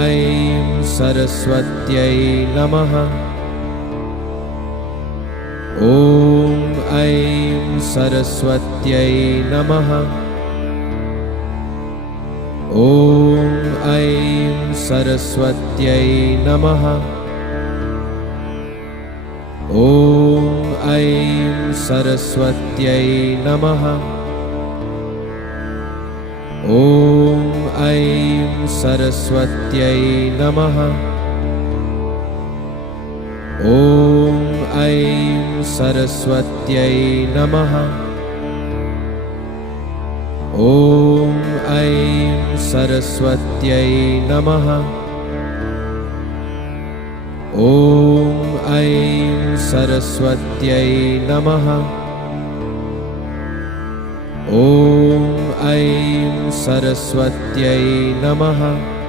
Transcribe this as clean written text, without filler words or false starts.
ऐं सरस्वत्यै नमः। ॐ ऐं सरस्वत्यै नमः। ॐ ऐं सरस्वत्यै नमः। ॐ ऐं सरस्वत्यै नमः। ॐ ऐं सरस्वत्यै नमः। ॐ ऐं सरस्वत्यै नमः। ॐ ऐं सरस्वत्यै नमः। ॐ ऐं सरस्वत्यै नमः। ॐ ऐं सरस्वत्यै नमः।